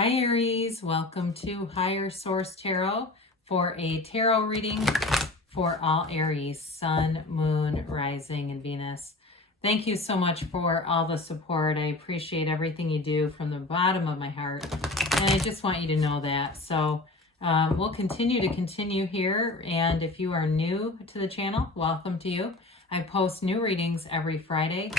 Hi Aries, welcome to Higher Source Tarot for a tarot reading for all Aries, Sun, Moon, Rising, and Venus. Thank you so much for all the support. I appreciate everything you do from the bottom of my heart, and I just want you to know that. So we'll continue here, and if you are new to the channel, welcome to you. I post new readings every Friday,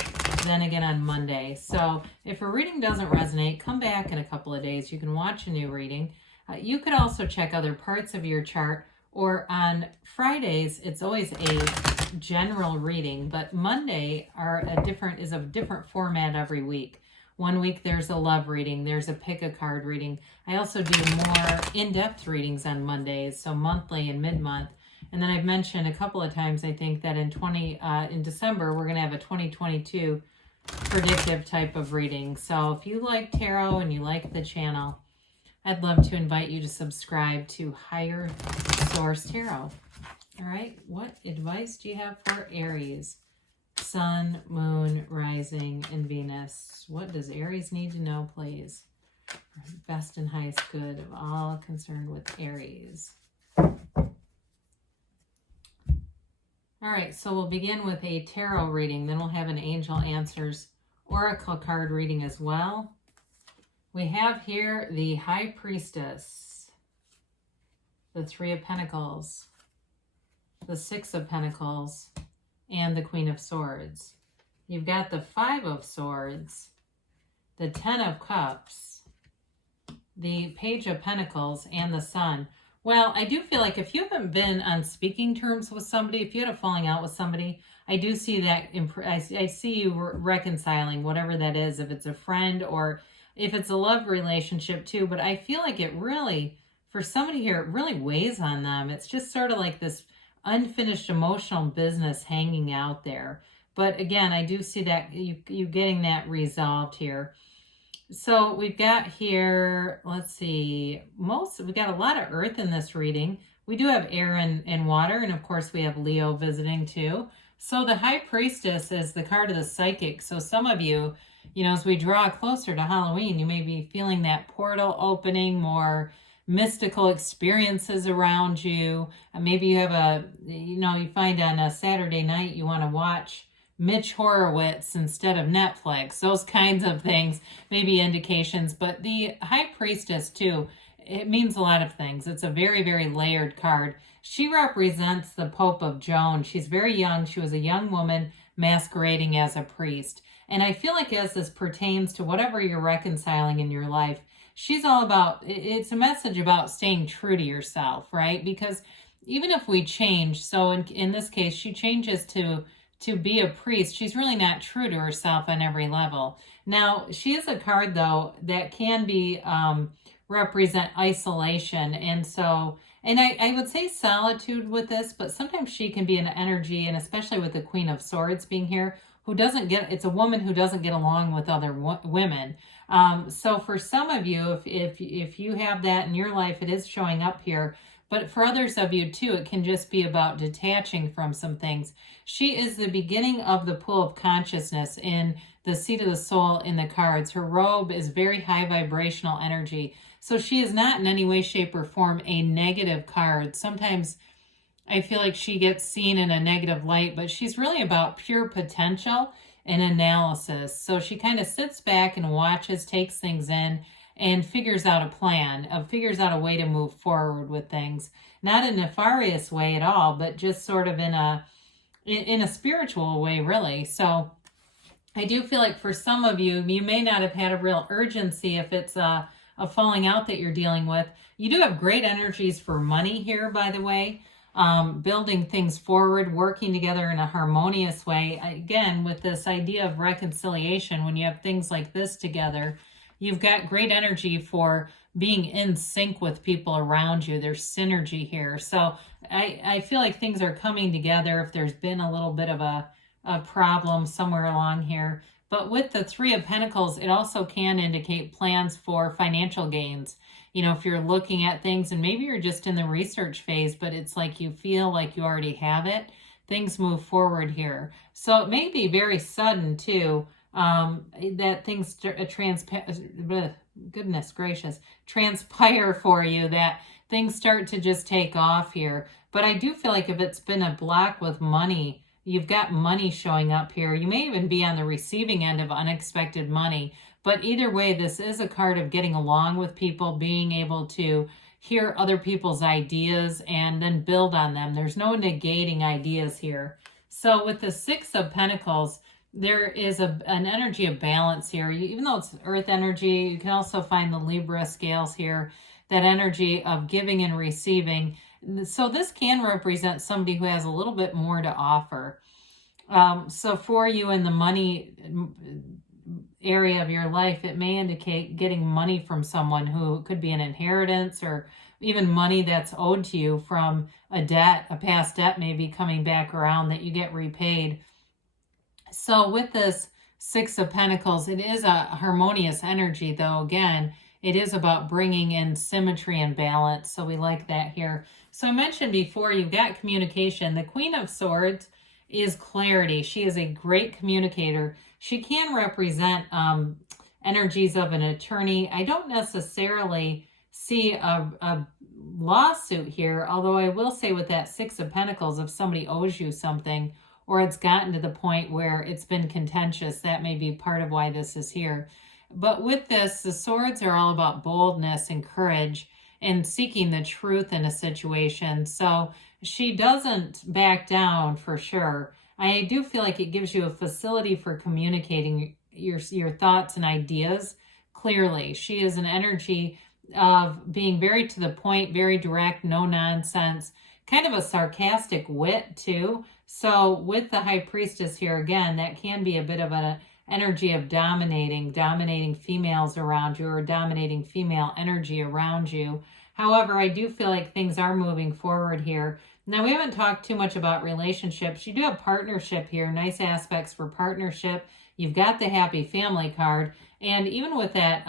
then again on Monday. So if a reading doesn't resonate, come back in a couple of days. You can watch a new reading. You could also check other parts of your chart, or on Fridays, it's always a general reading, but Monday is a different format every week. One week there's a love reading, there's a pick a card reading. I also do more in-depth readings on Mondays, so monthly and mid-month. And then I've mentioned a couple of times, I think, that in December, we're going to have a 2022 predictive type of reading. So if you like tarot and you like the channel, I'd love to invite you to subscribe to Higher Source Tarot. All right, what advice do you have for Aries? Sun, Moon, Rising, and Venus. What does Aries need to know, please? Best and highest good of all concerned with Aries. All right, so we'll begin with a tarot reading. Then we'll have an Angel Answers Oracle card reading as well. We have here the High Priestess, the Three of Pentacles, the Six of Pentacles, and the Queen of Swords. You've got the Five of Swords, the Ten of Cups, the Page of Pentacles, and the Sun. Well, I do feel like if you haven't been on speaking terms with somebody, if you had a falling out with somebody, I do see that, I see you reconciling whatever that is, if it's a friend or if it's a love relationship too. But I feel like it really, for somebody here, it really weighs on them. It's just sort of like this unfinished emotional business hanging out there. But again, I do see that you getting that resolved here. So we've got here, let's see, we got a lot of earth in this reading. We do have air and water, and of course we have Leo visiting too. So the High Priestess is the card of the psychic. So some of you, as we draw closer to Halloween, you may be feeling that portal opening, more mystical experiences around you. Maybe you have you find on a Saturday night you want to watch Mitch Horowitz instead of Netflix, those kinds of things, maybe indications. But the High Priestess too, it means a lot of things. It's a very, very layered card. She represents the Pope of Joan. She's very young. She was a young woman masquerading as a priest. And I feel like as this pertains to whatever you're reconciling in your life, she's all about, it's a message about staying true to yourself, right? Because even if we change, so in this case, she changes to be a priest, she's really not true to herself on every level. Now, she is a card, though, that can be represent isolation. And so, and I would say solitude with this, but sometimes she can be an energy, and especially with the Queen of Swords being here, it's a woman who doesn't get along with other women. So for some of you, if you have that in your life, it is showing up here. But for others of you too, it can just be about detaching from some things. She is the beginning of the pool of consciousness in the seat of the soul in the cards. Her robe is very high vibrational energy. So she is not in any way, shape, or form a negative card. Sometimes I feel like she gets seen in a negative light, but she's really about pure potential and analysis. So she kind of sits back and watches, takes things in, and figures out a plan, figures out a way to move forward with things. Not a nefarious way at all, but just sort of in a spiritual way, really. So I do feel like for some of you, you may not have had a real urgency if it's a falling out that you're dealing with. You do have great energies for money here, by the way. Building things forward, working together in a harmonious way. Again, with this idea of reconciliation, when you have things like this together, you've got great energy for being in sync with people around you. There's synergy here. So I feel like things are coming together if there's been a little bit of a problem somewhere along here. But with the Three of Pentacles, it also can indicate plans for financial gains. If you're looking at things and maybe you're just in the research phase, but it's like you feel like you already have it, things move forward here. So it may be very sudden too, that things goodness gracious, transpire for you, that things start to just take off here. But I do feel like if it's been a block with money, you've got money showing up here. You may even be on the receiving end of unexpected money. But either way, this is a card of getting along with people, being able to hear other people's ideas and then build on them. There's no negating ideas here. So with the Six of Pentacles, there is an energy of balance here. Even though it's earth energy, you can also find the Libra scales here, that energy of giving and receiving. So this can represent somebody who has a little bit more to offer. So for you in the money area of your life, it may indicate getting money from someone who could be an inheritance, or even money that's owed to you from a debt, a past debt maybe coming back around that you get repaid. So with this Six of Pentacles, it is a harmonious energy, though. Again, it is about bringing in symmetry and balance. So we like that here. So I mentioned before, you've got communication. The Queen of Swords is clarity. She is a great communicator. She can represent energies of an attorney. I don't necessarily see a lawsuit here, although I will say with that Six of Pentacles, if somebody owes you something, or it's gotten to the point where it's been contentious, that may be part of why this is here. But with this, the swords are all about boldness and courage and seeking the truth in a situation. So she doesn't back down for sure. I do feel like it gives you a facility for communicating your thoughts and ideas clearly. She is an energy of being very to the point, very direct, no nonsense, kind of a sarcastic wit too. So with the High Priestess here, again, that can be a bit of an energy of dominating females around you, or dominating female energy around you. However, I do feel like things are moving forward here. Now, we haven't talked too much about relationships. You do have partnership here, nice aspects for partnership. You've got the Happy Family card. And even with that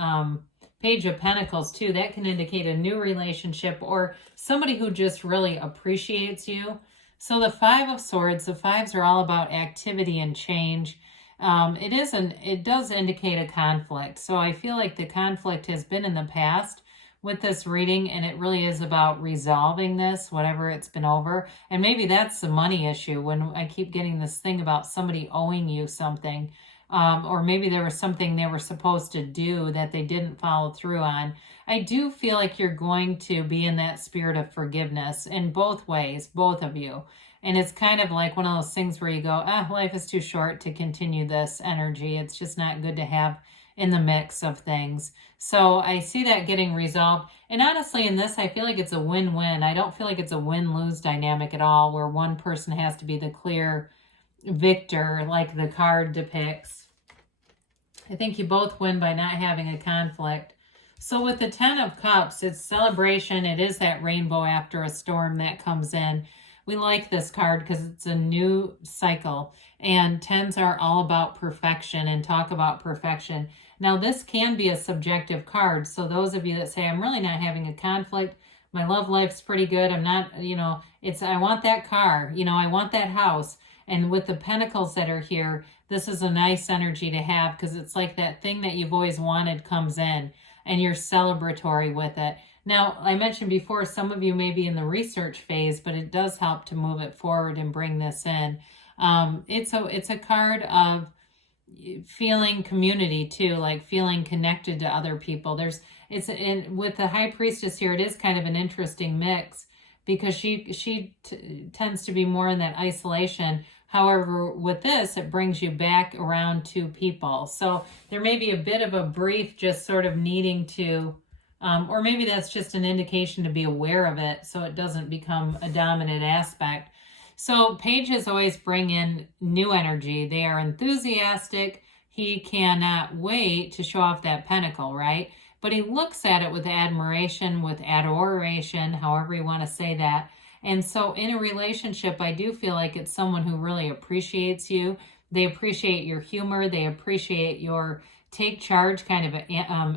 Page of Pentacles too, that can indicate a new relationship or somebody who just really appreciates you. So the Five of Swords, the fives are all about activity and change. It does indicate a conflict. So I feel like the conflict has been in the past with this reading, and it really is about resolving this, whatever it's been over. And maybe that's the money issue, when I keep getting this thing about somebody owing you something. Or maybe there was something they were supposed to do that they didn't follow through on. I do feel like you're going to be in that spirit of forgiveness in both ways, both of you. And it's kind of like one of those things where you go, life is too short to continue this energy. It's just not good to have in the mix of things. So I see that getting resolved. And honestly, in this, I feel like it's a win-win. I don't feel like it's a win-lose dynamic at all, where one person has to be the clear victor like the card depicts. I think you both win by not having a conflict. So with the Ten of Cups, it's celebration. It is that rainbow after a storm that comes in. We like this card because it's a new cycle. And tens are all about perfection and talk about perfection. Now, this can be a subjective card. So those of you that say, I'm really not having a conflict, my love life's pretty good, I'm not, I want that car, I want that house. And with the pentacles that are here, this is a nice energy to have, because it's like that thing that you've always wanted comes in and you're celebratory with it. Now, I mentioned before, some of you may be in the research phase, but it does help to move it forward and bring this in. It's a card of feeling community too, like feeling connected to other people. With the High Priestess here, it is kind of an interesting mix, because she tends to be more in that isolation. However, with this, it brings you back around to people. So there may be a bit of a brief just sort of needing to, or maybe that's just an indication to be aware of it so it doesn't become a dominant aspect. So pages always bring in new energy. They are enthusiastic. He cannot wait to show off that pentacle, right? But he looks at it with admiration, with adoration, however you want to say that. And so in a relationship, I do feel like it's someone who really appreciates you. They appreciate your humor. They appreciate your take charge kind of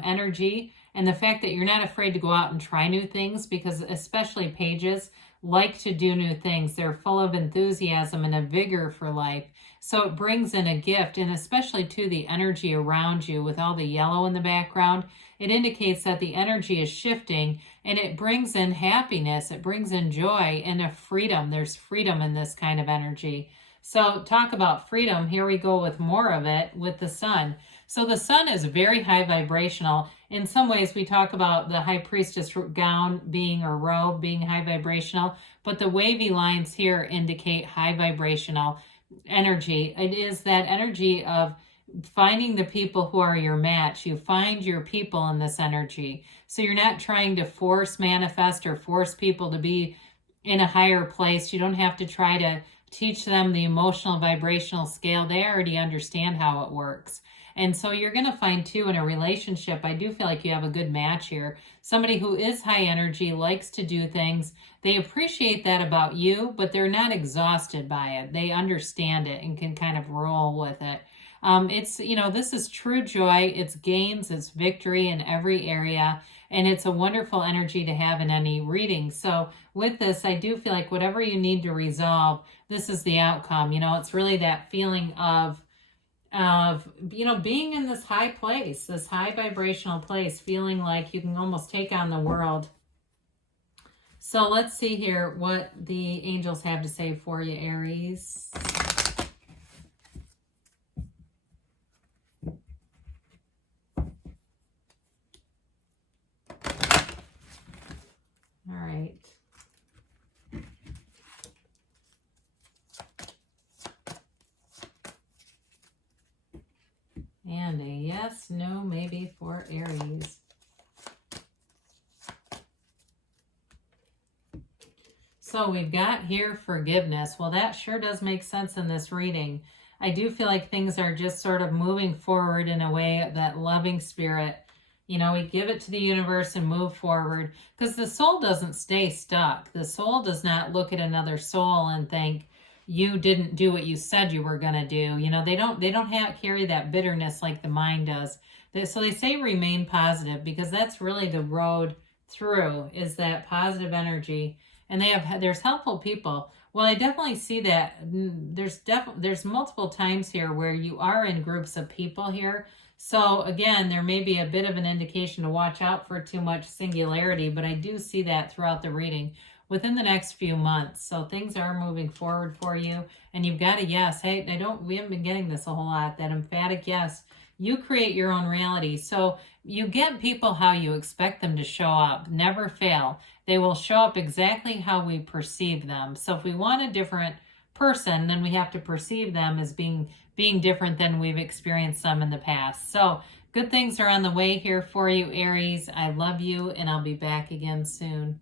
energy. And the fact that you're not afraid to go out and try new things, because especially pages like to do new things. They're full of enthusiasm and a vigor for life. So it brings in a gift, and especially to the energy around you with all the yellow in the background. it indicates that the energy is shifting, and it brings in happiness, it brings in joy and a freedom. There's freedom in this kind of energy. So talk about freedom. Here we go with more of it with the sun. So the sun is very high vibrational. In some ways, we talk about the high priestess gown being, or robe being, high vibrational, but the wavy lines here indicate high vibrational energy. It is that energy of finding the people who are your match. You find your people in this energy. So you're not trying to force manifest or force people to be in a higher place. You don't have to try to teach them the emotional vibrational scale. They already understand how it works. And so you're going to find too, in a relationship, I do feel like you have a good match here. Somebody who is high energy, likes to do things. They appreciate that about you, but they're not exhausted by it. They understand it and can kind of roll with it. It's, this is true joy. It's gains, it's victory in every area. And it's a wonderful energy to have in any reading. So with this, I do feel like whatever you need to resolve, this is the outcome. It's really that feeling of being in this high place, this high vibrational place, feeling like you can almost take on the world. So let's see here what the angels have to say for you, Aries. All right. And a yes, no, maybe for Aries. So we've got here forgiveness. Well, that sure does make sense in this reading. I do feel like things are just sort of moving forward in a way, that loving spirit. We give it to the universe and move forward, because the soul doesn't stay stuck. The soul does not look at another soul and think, you didn't do what you said you were going to do. They don't carry that bitterness like the mind does. So they say remain positive, because that's really the road through, is that positive energy. And there's helpful people. Well, I definitely see that there's multiple times here where you are in groups of people here. So again, there may be a bit of an indication to watch out for too much singularity, but I do see that throughout the reading within the next few months. So things are moving forward for you, and you've got a yes. Hey, we haven't been getting this a whole lot, that emphatic yes. You create your own reality. So you get people how you expect them to show up. Never fail. They will show up exactly how we perceive them. So if we want a different person, then we have to perceive them as being different than we've experienced them in the past. So good things are on the way here for you, Aries. I love you, and I'll be back again soon.